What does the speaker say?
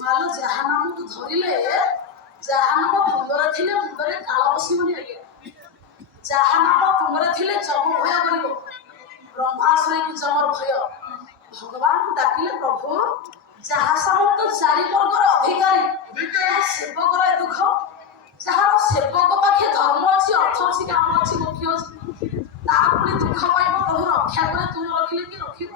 ମାଲ ଯାହା ନାମକୁ ଧରିଲେ ଯାହା ନାମ ମୁଣ୍ଡରେ ଥିଲେ ମୁଣ୍ଡରେ କାଳ ବସିବନି ଆଜ୍ଞା। ଯାହା ନାମ ତୁମରେ ଥିଲେ ଯମ ଭୟ କରିବ। ବ୍ରହ୍ମାଶ୍ରୟକୁ ଯମର ଭୟ। ଭଗବାନଙ୍କୁ ଡାକିଲେ ପ୍ରଭୁ ଯାହା ସମସ୍ତ ଚାରି ବର୍ଗର ଅଧିକାରୀ ସେବକର ଏ ଦୁଃଖ, ଯାହାର ସେବକ ପାଖେ ଧର୍ମ ଅଛି, ଅର୍ଥ ଅଛି, କାମ ଅଛି, ମୁଖ୍ୟ ଅଛି, ତା ପୁଣି ଦୁଃଖ ପାଇବ। ପ୍ରଭୁ ରକ୍ଷା করে, ତୁ ରଖିଲେ କି ରଖିବ?